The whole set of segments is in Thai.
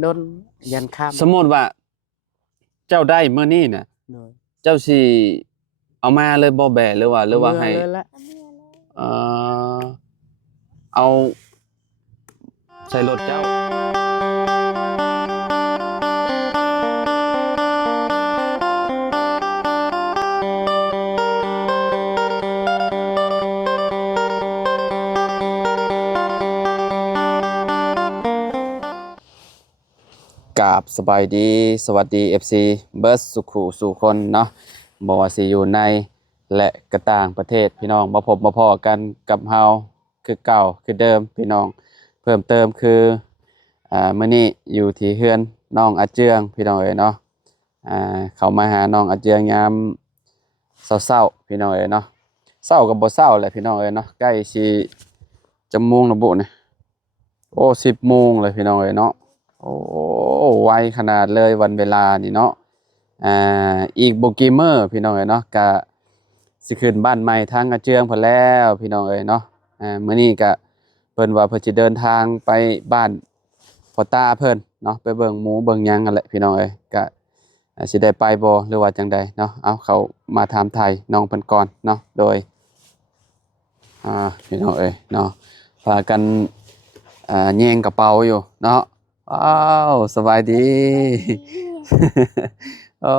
โดนยันข้ามสมมติว่าเจ้าได้เมื่อนี้น่ะโดยเจ้าสิเอามาเลยบ่แบะหรือว่าให้เลยละเอ่อเอาใส่รถเจ้า กราบสบายดีสวัสดี FC เบิร์สสุขุสู่คนเนาะบ่ว่าสิอยู่ในและก็ต่างประเทศพี่น้องมาพบมาพ้อกันกับเฮาคือเก่าคือเดิมพี่น้องเพิ่มเติมคือมื้อนี้อยู่ที่เฮือนน้องอาเจืองพี่น้องเอ๋ยเนาะเข้ามาหาน้องอาเจืองยามเช้าๆพี่น้องเอ๋ยเนาะเช้าก็บ่เช้าแหละพี่น้องเอ๋ยเนาะใกล้สิจะโมงแล้วบุนี่โอ้10 โมงเลยพี่น้องเอ๋ยเนาะ โอ้ไวขนาดเลยวันเวลานี่เนาะอีกโบกีเมอร์พี่น้องเอ๋ยเนาะกะสิขึ้นบ้านใหม่ทางอาเจืองพอแล้วพี่น้องเอ๋ยเนาะมื้อนี้กะเพิ่นว่าเพิ่นสิเดินทางไปบ้านพ่อตาเพิ่นเนาะไปเบิ่งหมูเบิ่งหยังนั่นแหละพี่น้องเอ๋ยกะสิได้ไปบ่หรือว่าจังใดเนาะเอาเขามาถามไทยน้องเพิ่นก่อนเนาะโดยพี่น้องเอ๋ยเนาะพากันแย่งกระเป๋าอยู่เนาะ ว้าวสบายดีโอ้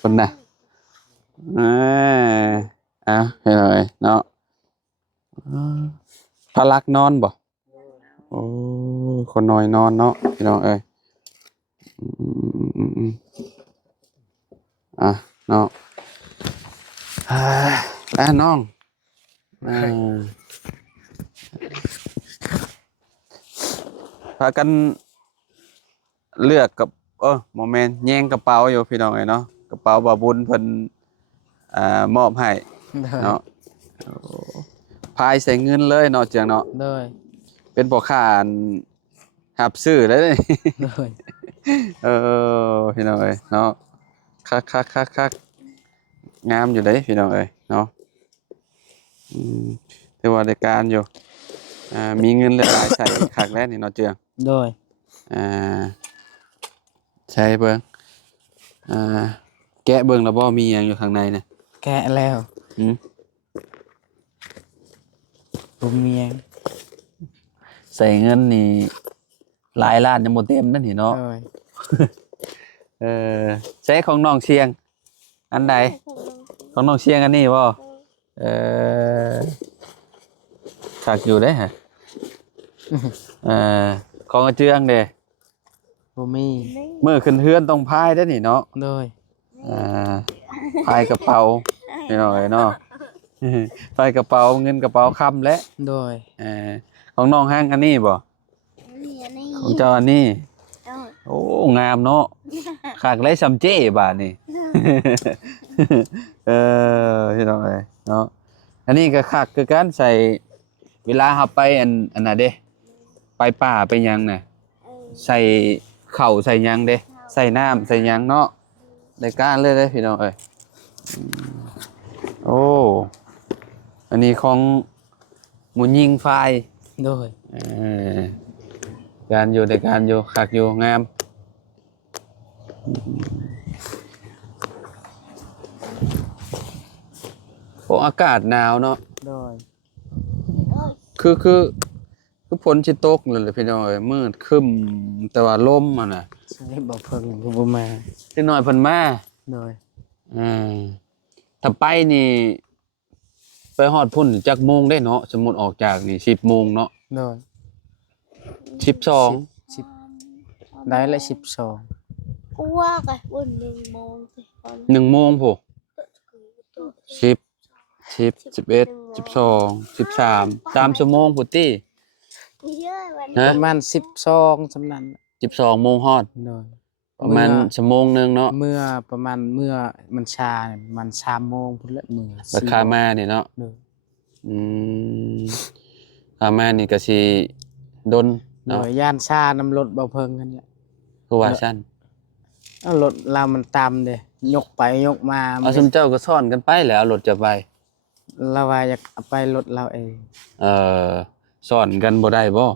คนน่ะอ่เห็นไหมเนาะพลักนอนบ่โอ้คนน้อยนอนเนาะพี่น้องเอ้ยเนาะน้องพากันเลือกกับโมเมนต์แย่งกระเป๋าอยู่พี่น้องเอ้ยเนาะกระเป๋าบ่าวบุญเพิ่นมอบให้เนาะพายใส่เงินเลยเนาะเจียงเนาะเลยเป็นพ่อค้าหับซื้อเลยเลยพี่น้องเอ้ยเนาะคักงามอยู่เด้พี่น้องเอ้ยเนาะถือว่าได้การอยู่มีเงินหลายๆใส่คักแล้วนี่เนาะเจียงเลยใช่เบิ่งแกะเบิ่งแล้วบ่มีหยังอยู่ข้างในน่ะแกะแล้วบ่มีหยังใส่เงินนี่หลายล้านยังบ่เต็มนั่นนี่เนาะใช้ของน้องเชียงอันใดของน้องเชียงอันนี้บ่คักอยู่เด้ฮะของอาเจืองเด้บ่มีมื้อขึ้นเฮือนต้องพายเด้อนี่เนาะเลยพายกระเป๋าพี่น้องเอ้ยเนาะพายกระเป๋าเงินกระเป๋าค่ำและโดยของน้องห้างอันนี้บ่ของเจ้าอันนี้โอ้งามเนาะขากไรซำเจ้บาดนี่พี่น้องเอ้ยเนาะอันนี้ก็คักคือการใส่เวลาเฮาไปอันน่ะเด้ไปป่าไปหยังน่ะใส่ข้าวใส่หยังเด้ใส่น้ำใส่หยังเนาะได้การเลยเด้พี่น้องเอ้ยโอ้อันนี้ของหมูยิงไฟโดยการอยู่ในการอยู่คักอยู่งามโอ้อากาศหนาวเนาะโดยคือฝนสิตกเลยพี่น้องเอ้ยมืดครึ้มแต่ว่าลมอ่ะน่ะใช่บ่เพิ่งบ่มาจักหน่อยเพิ่นมาโดยถ้าไปนี่ไปฮอดพุ่นจักโมงได้เนาะสมมุติออกจากนี่10 โมงเนาะโดย12 10ได้ละ12กูว่าก็อุ่น1 โมงสิ1 โมงพุ10 10 11 12 13 3 ชั่วโมงพุติประมาณ12สำนั้น12 โมงฮอดโดยประมาณชั่วโมงนึงเนาะเมื่อประมาณเมื่อมันชามัน3 โมงพุ่นละมื้อราคามานี่เนาะขามานี่ก็สิดนเนาะย่านชานำรถบ่เพิ่งกันแหละคือว่าซั่นรถเรามันตามเด้ยกไปยกมาซุมเจ้าก็ซ่อนกันไปแล้วรถจะไปเราว่าอยากเอาไปรถเราเองซ่อนกันบ่ได้บ่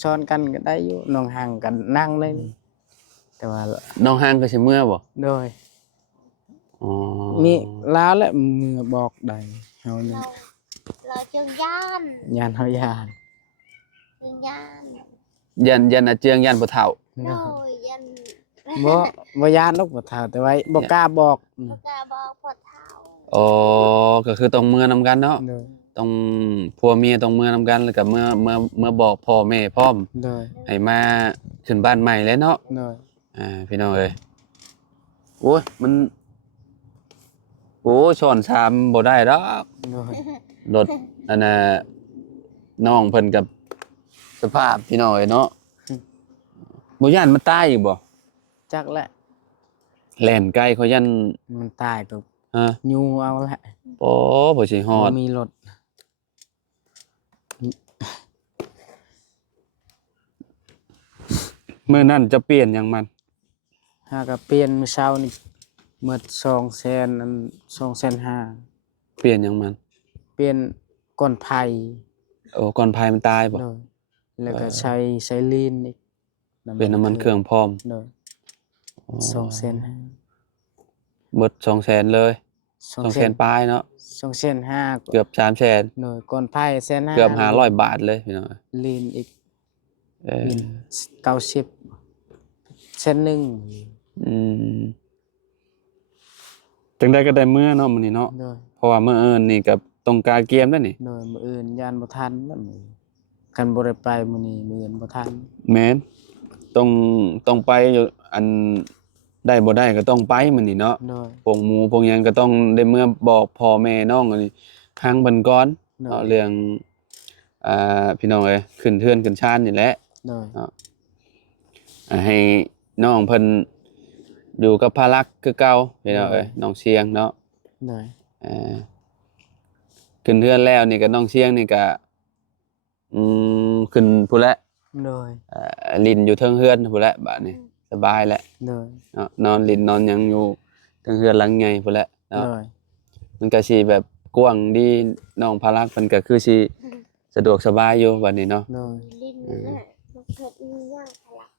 ซ้อนกันก็ได้อยู่น้องห่างกันนั่งได้นี่แต่ว่า น้องห้างก็สิเมื่อบ่ โดย อ๋อ มีลาวและมือบอกได้เฮานี่ เราเจียงย่าน ยานเฮายาน เจียงย่าน ยันอาเจียงยันบ่เฒ่า โดยยัน บ่ยานนกบ่เท่าแต่ว่าบ่กล้าบอก ปากกาบอกพอเท้า อ๋อก็คือต้องเมื่อนำกันเนาะ โดย ต้องผัวเมียต้องเมื่อนำกันแล้วก็เมื่อบอกพ่อแม่พร้อม โดย ให้มาขึ้นบ้านใหม่เลยเนาะ โดย พี่น้องเอ้ยโอ้ยมันโอ้ช้อนชามบ่ได้ดอก โดย รถอันน่ะน้องเพิ่นกับสภาพพี่น้องเอ้ยเนาะบ่ย่านมันตายอีกบ่ จักแหละ แล่นไกลเขายัน มันตายก็ ฮะ ยูเอาแหละ โอ้บ่สิฮอด บ่มีรถ มื้อนั้นจะเปลี่ยนหยังมัน หาก็เปลี่ยนมื้อเช้านี่หมด200,000อัน2,500,000 เปลี่ยนหยังมัน เปลี่ยนก้อนไผ่ โอ้ก่อนภายมันตายบ่ โดยแล้วก็ใช้ลีนอีก เป็นน้ำมันเครื่องพร้อม โดย อ๋อ 2,500,000 หมด200,000เลย200,000ปลายเนาะ 2,500,000 เกือบ300,000 โดยก้อนไผ่1,500,000 เกือบ500 บาทเลยพี่น้อง ลีนอีก เออ ลีน90เส้นหนึ่ง อืมจังได้ก็ได้มื้อเนาะมื้อนี้เนาะ โดย เพราะว่ามื้ออื่นนี่ก็ต้องกาเกียมแล้วนี่ โดยมื้ออื่นยานบ่ทันแล้วมื้อคันบ่ได้ไปมื้อนี้มื้ออื่นบ่ทัน แม่นต้องไปอยู่อันได้บ่ได้ก็ต้องไปมื้อนี้เนาะ โดย พวกหมู่พวกหยังก็ต้องได้เมื่อบอกพ่อแม่น้องอันนี้ห่างเพิ่นก่อน โด เนาะ ย เรื่องพี่น้องเอ้ยขึ้นเทือนขึ้นชานนี่แหละ โดย ให้น้องเพิ่นอยู่กับภารักคือเก่าพี่น้องเอ้ยน้องเชียงเนาะ โดย เอ่อขึ้นเทือนแล้วนี่ก็น้องเชียงนี่ก็ขึ้นพู้นแหละ โดย ลินอยู่เทิงเฮือนพู้นแหละบัดนี้สบายแล้ว โดย เนาะนอนลินนอนหยังอยู่เทิงเฮือนหลังใหญ่พู้นแหละเนาะ โดย มันก็สิแบบกว้างดีน้องภารักเพิ่นก็คือสิสะดวกสบายอยู่บัดนี้เนาะ โดย ลิ้นน่ะมันเผ็ดมีย่างพลัก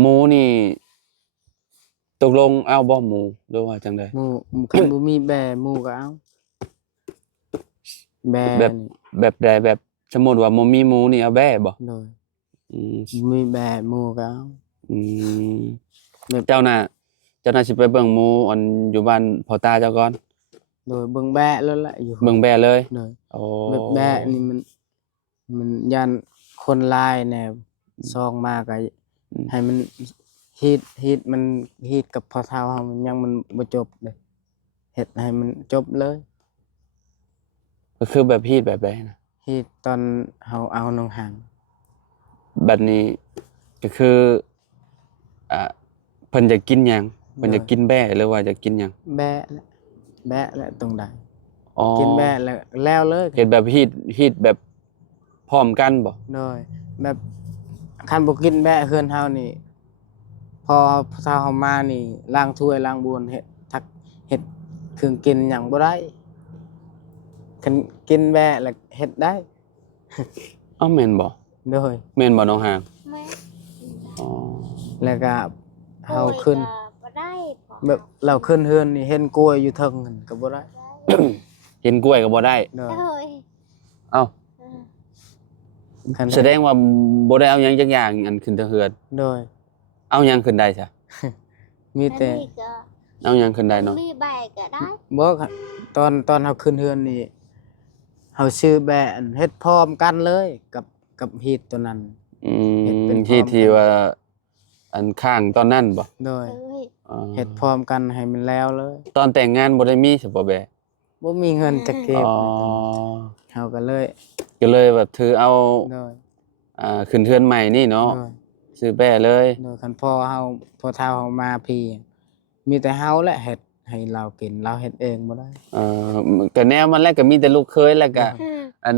หมูนี่ตกลงเอาบ่หมูหรือว่าจังได๋ หมู่คันบ่มีแบหมู่ก็เอาแบ แบบ นี่ แบบใดแบบสมมุติว่าบ่มีหมูนี่เอาแบ้บ่ โดย อืม มีแบหมู่ก็เอา อืม แบบ เจ้าน่ะสิไปเบิ่งหมูอันอยู่บ้านพ่อตาเจ้าก่อน โดยเบิ่งแบะแล้วแหละอยู่ เบิ่งแบ้เลย โดย โอ้ แบบแบะนี่มันยันคนลายแนวซองมาก็ให้มันฮีตมันฮีตกับพอเท้าเฮามันยังมันบ่จบเลยเฮ็ดให้มันจบเลย ก็คือแบบฮีดแบบใดนะ ฮีตตอนเฮาเอาน้องหาง แบบนี้ก็คืออ่าเพิ่นจะกินหยังเพิ่นจะกินแบ้หรือว่าจะกินหยัง แบะแหละแบะแหละตรงใด อ๋อ กินแบะแล้วเลย เฮ็ดแบบฮีดแบบพร้อมกันบ่ โดยแบบคันบ่กินแบะเฮือนเฮานี่ พอเช้าเฮามานี่ล้างถ้วยล้างบวนเฮ็ดเครื่องกินหยังบ่ได้คันกินแบะแล้วเฮ็ดได้ อ้าวแม่นบ่ โดย แม่นบ่น้องหาง แม่ อ๋อ แล้วก็เฮาขึ้น บ่ได้พอ แบบเราขึ้นเฮือนนี่เห็นกล้วยอยู่เทิงนั่นก็บ่ได้ เห็นกล้วยก็บ่ได้ โดย โอ้ย เอ้า คัน แสดงว่าบ่ได้เอาหยังจักอย่างอันขึ้นทางเฮือน โดย เอาหยังขึ้นได้ซะ มีแต่ อันนี้ก็ เอาหยังขึ้นได้เนาะ มีใบก็ได้ บ่ครับตอนเฮาขึ้นเฮือนนี่เฮาซื้อแบะอันเฮ็ดพร้อมกันเลยกับฮีตตัวนั้น อื เฮ็ดเป็น ม พร้อมกัน ที่ว่าอันข้างตอนนั้นบ่ โดย เอ้ย อ๋อ เฮ็ดพร้อมกันให้มันแล้วเลย ตอนแต่งงานบ่ได้มีสิบ่แบะ บ่มีเงินจะเก็บ อ๋อ เฮาก็เลย ก็เลยแบบถือเอา โดย ขึ้นเทือนใหม่นี่เนาะ โดย ซื้อแบะเลย โดยคันพ่อเฒ่าเฮามาพี่ มีแต่เฮาแหละเฮ็ดให้เรากินเราเฮ็ดเองบ่ได้ เอ่อก็แนวมันแรกก็มีแต่ลูกเคยแล้วก็ อืม อัน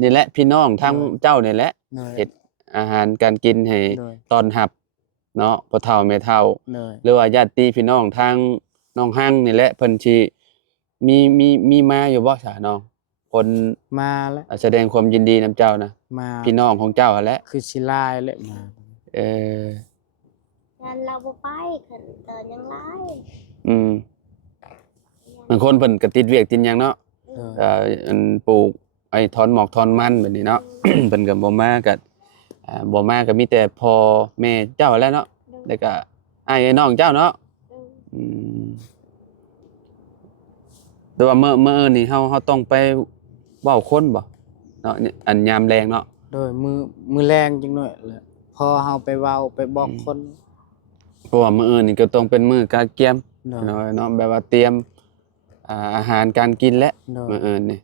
นี่แหละพี่น้องทั้งเจ้านี่แหละ โดย เฮ็ดอาหารการกินให้ โดย ต้อนรับเนาะพ่อเฒ่าแม่เฒ่า โดย หรือว่าญาติพี่น้องทางน้องหั่งนี่แหละเพิ่นสิมีมาอยู่บ่ซะน้องคน มาแล้ว แสดงความยินดีนำเจ้านะ มา พี่น้องของเจ้าหั่นแหละ คือสิลายแหละมา เออ ยันเราบ่ไปขันเตินยังไร อืมบางคนเพิ่นก็ติดเวียกติดหยังเนาะ โดย อันปลูกไอ้ถอนหมอกถอนมันแบบนี้เนาะ เพิ่นก็บ่มาก็บ่มาก็มีแต่พ่อแม่เจ้าแหล้วเนาะแล้วก็อ้ายน้องเจ้าเนาะอืมแต่ว่าเมื่อนี่เฮาต้องไปเว้าคนบ่เนาะอันยามแลงเนาะ โดยมือแรงจังหน่อยแหละพอเฮาไปเว้าไปบอกคน เพราะว่ามื้ออื่นนี่ก็ต้องเป็นมื้อการเกียม โดย เนาะแบบว่าเตรียมอาหารการกินและ โดย มื้ออื่นนี่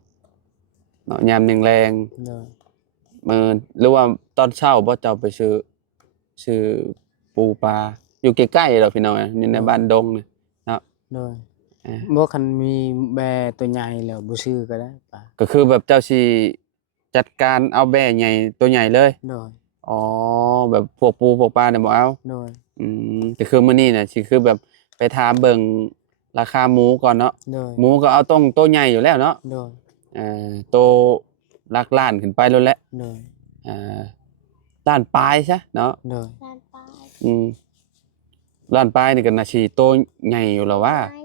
เนาะยามแรง โดย ๆมื้อหรือว่าตอนเช้าบ่เจ้าไปซื้อปูปลาอยู่ใกล้ๆดอกพี่น้องอยู่ในบ้านดงนี่เนาะ โดย เออ บ่คันมีแบตัวใหญ่แล้วบ่ซื้อก็ได้ป่ะ ก็คือแบบเจ้าสิจัดการเอาแบ่ใหญ่ตัวใหญ่เลย โดย อ๋อแบบพวกปูพวกปลาเนี่ยบ่เอา โดย แต่คือมื้อนี้น่ะสิคือแบบไปถามเบิ่งราคาหมูก่อนเนาะ โดย หมูก็เอาต้องตัวใหญ่อยู่แล้วเนาะ โดย ตัวหลักล้านขึ้นไปแล้วแหละ โดย ล้านปลายซะเนาะ โดย ยันไป อืมล้านปลายนี่ก็น่าสิตัวใหญ่อยู่แล้วว่า ไป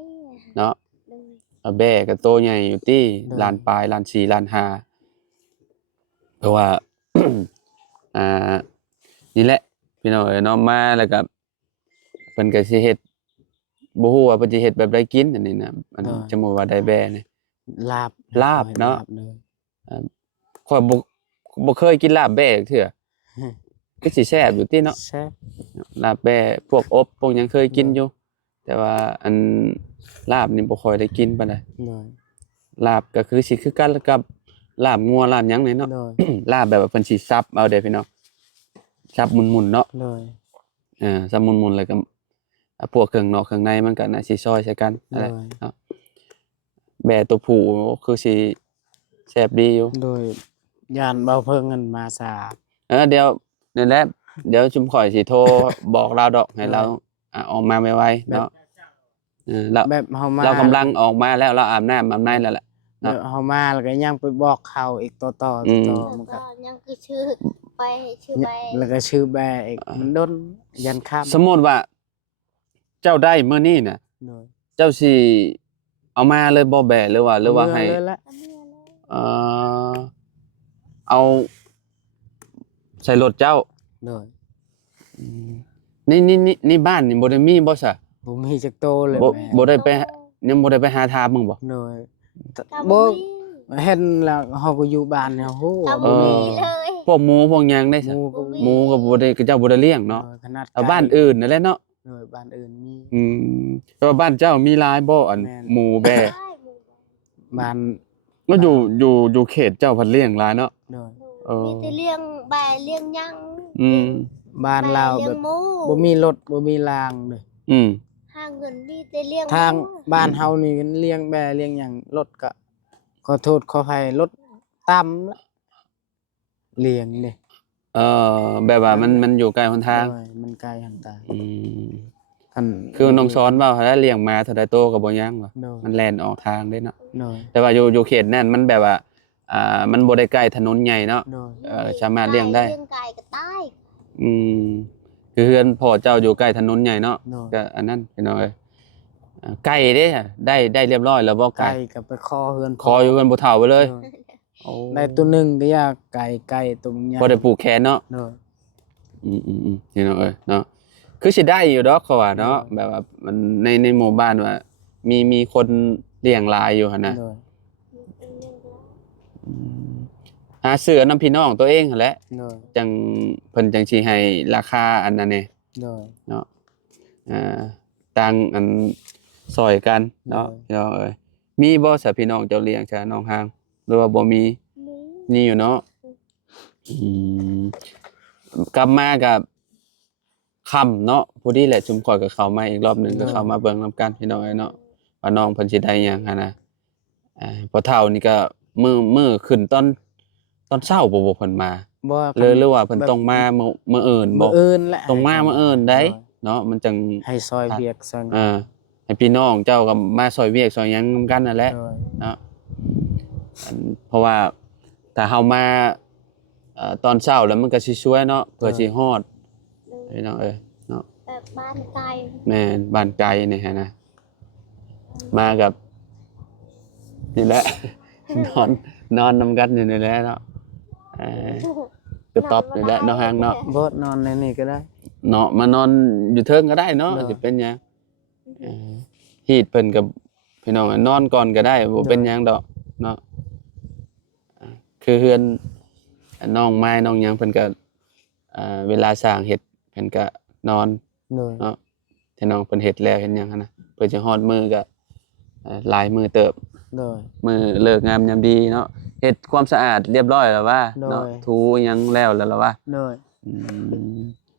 เนาะ โดย เอาแบ่ก็ตัวใหญ่อยู่ที่ล้านปลายล้าน4ล้าน5เพราะว่า อ่านี่แหละพี่น้องเอ้ยเนาะมาแล้วก็เพิ่นก็สิเฮ็ดบ่ฮู้ว่าเพิ่นสิเฮ็ดแบบใดกินอันนี้นะอันสมมุติว่าได้แบ่นี่ ลาบ ลาบเนาะ ลโดย ข้อยบ่เคยกินลาบแบ่จักเทื่อก็สิแซ่บอยู่ติเนาะ แซ่บ ลาบแบ่พวกอบพวกหยังเคยกินอยู่ แต่ว่าอันลาบนี่บ่ค่อยได้กินปานใด โดย ลาบก็คือสิคือกันกับลาบงัวลาบหยังนี่เนาะ โดย ลาบแบบว่าเพิ่นสิซับเอาเด้อพี่น้องซับหมุนๆเนาะ โดย ซับหมุนๆแล้วก็พวกเครื่องนอกเครื่องในมันก็น่าสิซอยใส่กันนั่นแหละเนาะแบ่ตัวผู้คือสิแซ่บดีอยู่ โดยยานเบาเพิ่งเงินมาสา เดี๋ยวนั่นแหละเดี๋ยวชุมข่อยสิโทรบอกเราดอกให้เราออกมาไวๆเนาะเรา แบบเฮามา เรากำลังออกมาแล้วเราอาบน้ำอาบในแล้วแหละ แบบเฮามาแล้วก็ยังไปบอกเขาอีกต่อ อืม ๆมัน ก็ ก็ ยังคือชื่อไปชื่อไป แล้วก็ชื่อแบอีกมันดนยันข้าม สมมุติว่าเจ้าได้มื้อนี้น่ะ โดย เจ้าสิเอามาเลยบ่แบะหรือว่าให้ เมื่อเลยละ ก็เมื่อเลย เอ่อเอาใส่รถเจ้า โดย นี่บ้านนี่บ่ได้มีบ่ซะ บ่มีจักโตเลย บ่ แม่ บ่ได้ไปยังบ่ได้ไปหาถามมึงบ่ โดย ก็ บ่ บ่มี เห็นแล้วเฮาก็อยู่บ้านเนี่ยโห ก็ เอ บ่ อ มีเลย พวกหมูพวกหยังได้ ห ซะ มูก็ หมูก็บ่ได้ก็เจ้าบ่ได้เลี้ยงเนาะ ขนาด เอาบ้านอื่นนั่นแหละเนาะ โดยบ้านอื่นมี แต่ว่าบ้านเจ้ามีหลายบ่อัน แม่น หมูแบะ ได้หมู่ บ้าน ก็อยู่เขตเจ้าพันเลี้ยงหลายเนาะ โดย เออ มีแต่เลี้ยงแบะเลี้ยงหยัง อืม บ้านเรา เลี้ แบ ยง บ หมู บ่มีรถบ่มีรางเลย อืม หาเงินมีแต่เลี้ยง ทาง หมู บ้านเฮานี่เลี้ยงแบเลี้ยงหยังรถก็ขอโทษขออภัยรถต่ำละเลี้ยงเด้ แบบว่ามันอยู่ไกลหนทาง โดยมันไกลหันตา อืม คัน คือน้องสอนเว้าถ้าได้เลี้ยงมาเท่าใดโตก็บ่ยังว่ะ โดย มันแล่นออกทางได้เนาะ โดย แต่ว่าอยู่เขตนั่นมันแบบว่ามันบ่ได้ใกล้ถนนใหญ่เนาะ โดย สามารถเลี้ยงได้ เลี้ยงไก่ก็ตาย อืมคือเฮือนพ่อเจ้าอยู่ใกล้ถนนใหญ่เนาะ โดย ก็อันนั้นพี่น้องเอ้ยไก่เด้ได้เรียบร้อยแล้วบ่ ไก่ ไก่ ก็ไปคอเฮือน คออยู่กันบ่เฒ่าไปเลย โด โอ้ ได้ตัวหนึงก็อยากไก่ตัวใหญ่ บ่ได้ผูกแขนเนาะ โดย นี่เนาะเนาะคือสิได้อยู่ดอกเขาว่าเนาะแบบว่ามันในหมู่บ้านว่ามีคนเลี้ยงหลายอยู่หั่นน่ะ โดย อืมหาซื้อน้ำพี่น้องตัวเองหั่นแหละ โดย จังเพิ่นจังสิให้ราคาอันนั้นนี่ โดย เนาะต่างอันซอยกันเนาะพี่น้องเอ้ยมีบ่ซะพี่น้องเจ้าเลี้ยงซะน้องหางหรือว่าบ่มี มี นี่อยู่เนาะอืมกลับมากับค่ำเนาะพอดีแหละชุมข่อยก็เข้ามาอีกรอบหนึงก็เข้ามาเบิ่งนํกันพี่น้องเอ้ยเนาะว่าน้องเพิ่นสิได้หยังหั่นน่ะพอเฒ่านี่ก็มื้อขึ้นตอนเช้าบ่เพิ่นมา บ่ หรือว่าเพิ่นต้องมามื้ออื่นบ่ มื้ออื่นแหละ ต้องมามื้ออื่นได้ โย เนาะมันจัง ให้ซอยเวียกซอย ให้พี่น้องเจ้าก็มาซอยเวียกซอยหยังนำกันนั่นแหละ โดย เนาะเพราะว่าถ้าเฮามา ตอนเช้าแล้วมันก็สิช่วยเนาะเพื่อสิฮอด โดย พี่น้องเอ้ยเนาะ แบบบ้านไกล แม่นบ้านไกลนี่ฮะนะมากับนี่แหละ นอนนำกันอยู่นี่แหละเนาะกระต๊อบนี่แหละเนาะห่างเนาะ บ่นอนในนี่ก็ได้ เนาะมานอนอยู่เทิงก็ได้เนาะ เนาะ สิเป็นหยังฮีดเพิ่นกับพี่น้องนอนก่อนก็ได้บ่เป็นหยังดอกเนาะคือเฮือนน้องไม้น้องหยังเพิ่นก็เวลาสร้างเฮ็ดเพิ่นก็นอน โดย เนาะที่น้องเพิ่นเฮ็ดแล้วเห็นหยังหั้นนะเพิ่นสิฮอดมื้อก็หลายมื้อเติบ โดย มื้อเลิกงามยามดีเนาะเฮ็ดความสะอาดเรียบร้อยแล้วว่าเนาะ โดย ถูหยังแล้วล่ะว่า โดย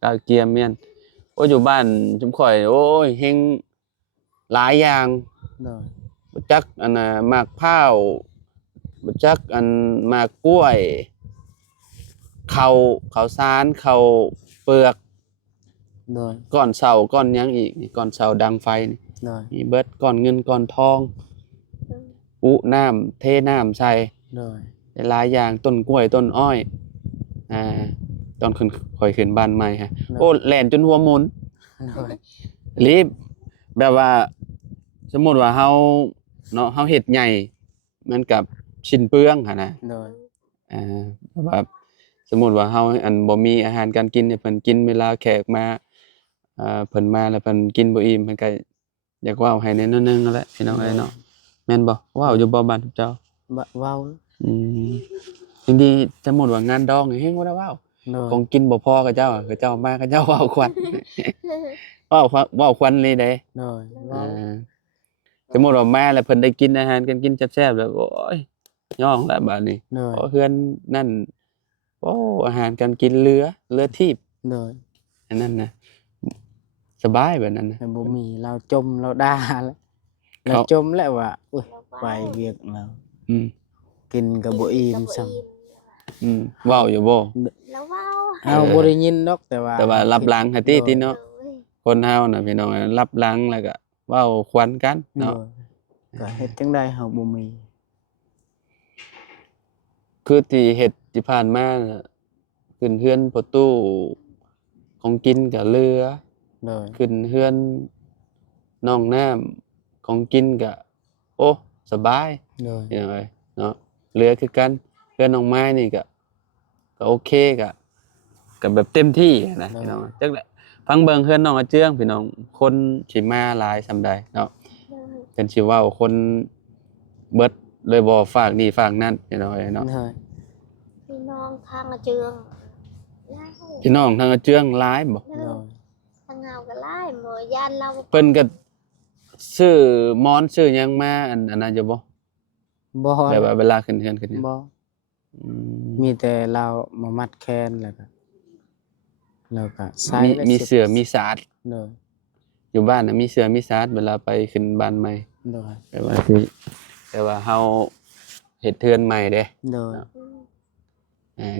กาเกียมเมียนโอ้ยอยู่บ้านจุมข่อยโอ้ยเฮงหลายอย่าง โดย บ่จักอันน่ะหมากพร้าวบ่จักอันหมากกล้วยข้าวสารข้าวเปลือก โดย ก้อนเสาก้อนหยังอีกนี่ก้อนเสาดังไฟนี่ โดย มีเบิดก้อนเงินก้อนทองอุน้ำเทน้ำใส่ โดย หลายอย่างต้นกล้วยต้นอ้อยตอนค่อยขึ้นบ้านใหม่ฮะโอ้แล่นจนหัวหมุน โดย รีบแบบว่าสมมุติว่าเฮาเนาะเฮาเฮ็ดใหญ่มันกับชิ้นเปลืองหั่นนะ โดย แบบว่าสมมุติว่าเฮาอันบ่มีอาหารการกินให้เพิ่นกินเวลาแขกมาเพิ่นมาแล้วเพิ่นกินบ่อิ่มเพิ่นก็อยากเว้าให้แหน่นิดนึงนั่นแหละพี่น้องเอ้ยเนาะแม่นบ่เว้าอยู่บ่บ้านเจ้า เว้า อืมจริงๆสมมุติว่างานดองนี่เฮงบ่ได้เว้า โดย ของกินบ่พอกับเจ้าเขาเจ้ามาเขาเจ้าเว้าควัน เว้าควันเลยเด้ โดยเว้า สมมุติว่ามาแล้วเพิ่นได้กินอาหารกันกินแซ่บๆแล้วโอ้ยย่องแล้วบัดนี้ โดย โอ้เฮือนนั่นโอ้อาหารการกินเหลือทีบ โดย อันนั้นน่ะสบายแบบนั้นน่ะ แต่บ่มีเราจมเราด่าแล้วเรา เขา จมแล้วว่าอุ้ยไปเวียกแล้ว อืม กินก็บ่อิ่มซ้ำ เว้าอยู่บ่ แล้วว้าว เอาบ่ได้ยินดอกแต่ว่า แต่ว่ารับหลังให้ติ โดย เนาะคนเฮาน่ะพี่น้องรับหลังแล้วก็เว้าควันกัน โด เนาะ ยก็เฮ็ดจังได๋เฮาบ่มี คือที่เฮ็ดที่ผ่านมาน่ะขึ้นเฮือนประตูของกินก็เหลือ โดย ขึ้นเฮือนน้องน้ำของกินก็โอ้สบาย โดย พี่น้องเอ้ยเนาะเหลือคือกันเฮือนน้องไม้นี่ก็โอเคก็แบบเต็มที่นะพี่น้องจักแหละฟังเบิ่งเฮือนน้องอาเจืองพี่น้องคนสิมาหลายส่ำใดเนาะเพิ่นสิเว้าคนเบิดเลยบ่ฝากนี่ฝากนั่นพี่น้องเอ้ยเนาะ โดย พี่น้องทางอาเจืองไล่ พี่น้องทางอาเจืองหลายบ่ โดย ทางเงาก็ไล่หมอยานเรา เพิ่นก็ซื้อมอนซื้อหยังมาอันนั้นอยู่บ่ บ่ แบบว่าเวลาขึ้นเฮือนขึ้นหยัง บ่ อืม มีแต่เรามามัดแขนแล้วก็ใส่ มีเสือมีสาด โดย อยู่บ้านน่ะมีเสือมีสาดเวลาไปขึ้นบ้านใหม่ โดย แต่ว่าเฮาเฮ็ดเทือนใหม่เด้ โดย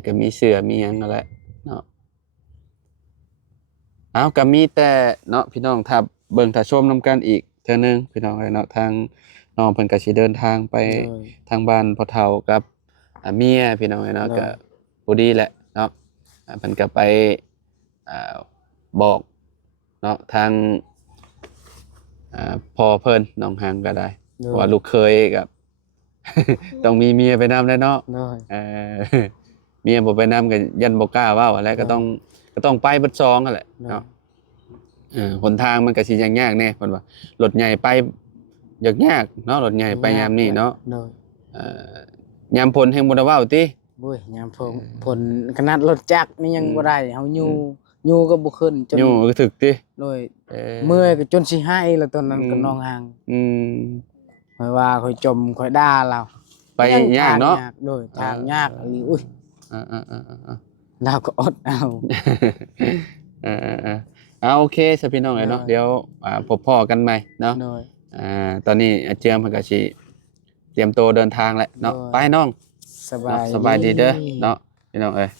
ก็มีเสือมีหยังนั่นแหละเนาะอ้าวก็มีแต่เนาะพี่น้องถ้าเบิ่งถ้าชมนํกันอีกเทื่อนึงพี่น้องเอ้ยเนาะทางน้องเพิ่นก็สิเดินทางไป โดย ทางบ้านพ่อเฒ่ากับเมียพี่น้องเอ้ยเนาะ เนาะ ก็พอดีแหละเนาะเพิ่นก็ไปบอกเนาะทางพ่อเพิ่นน้องหางก็ได้ โด ว่าย ลูกเคยกับ ต้องมีเมียไปนำแน่เนาะ โดย เมียบ่ไปนำก็ยันบ่กล้าเว้าอะไรก็ต้องไปเบิดซองนั่นแหละ โดย เนาะหนทางมันก็สิยากๆแน่เพิ่นว่ารถใหญ่ไปยากเนาะรถใหญ่ไปยามนี้เนาะ โดย ยามพ้นแห่งบ่ได้เว้าติ บุ้ยยามผลขนาดรถจักรนี่ยังบ่ได้เฮาอยู่ก็บ่ขึ้นจน อยู่ก็ถึกติ โดย เออ เมื่อยก็จนสิหายแล้วตอนนั้น อืม ก็น้องหาง อืม ค่อยว่าค่อยจมค่อยด่าเรา ไปยากเนาะ ทงโดยทางยากอีหลีอุ้ย อ่า เราก็อดเอา เอาโอเคสพี่น้องเนาะ ได้ เดี๋ยวพบพ่อกันใหม่เนาะ โดย ตอนนี้อาเจียมเพิ่นก็สิเตรียมตัวเดินทางแล้วเนาะ ได้ ไปน้อง สบาย สบายดีเด้อเนาะพี่น้องเอ้ย